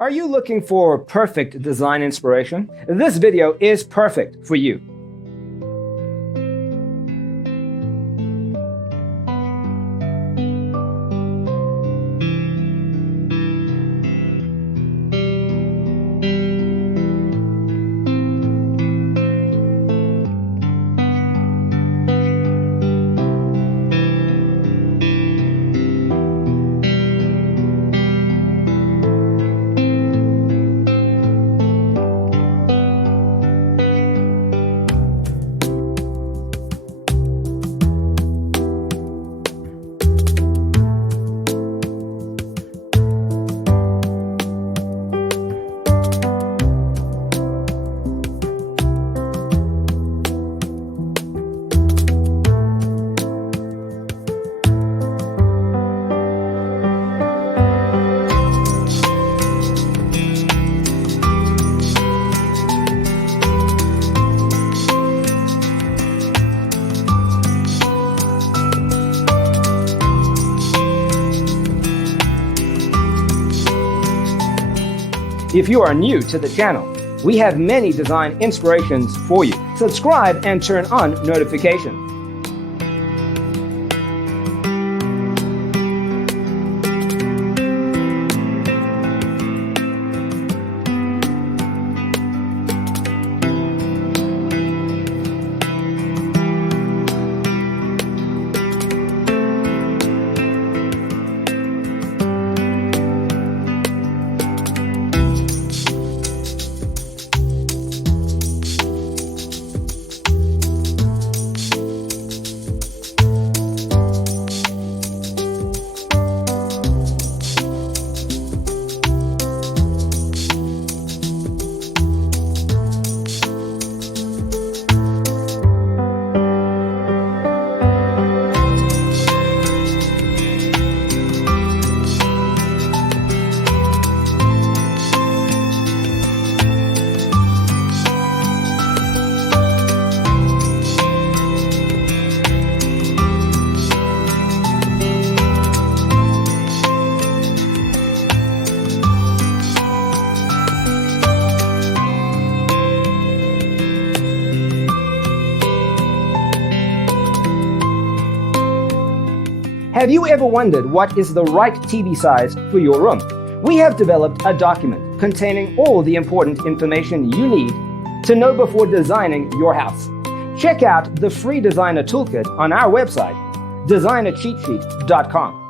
Are you looking for perfect design inspiration? This video is perfect for you. If you are new to the channel, we have many design inspirations for you. Subscribe and turn on notifications. Have you ever wondered what is the right TV size for your room? We have developed a document containing all the important information you need to know before designing your house. Check out the free designer toolkit on our website, designercheatsheet.com.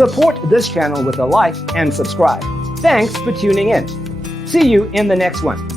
Support this channel with a like and subscribe. Thanks for tuning in. See you in the next one.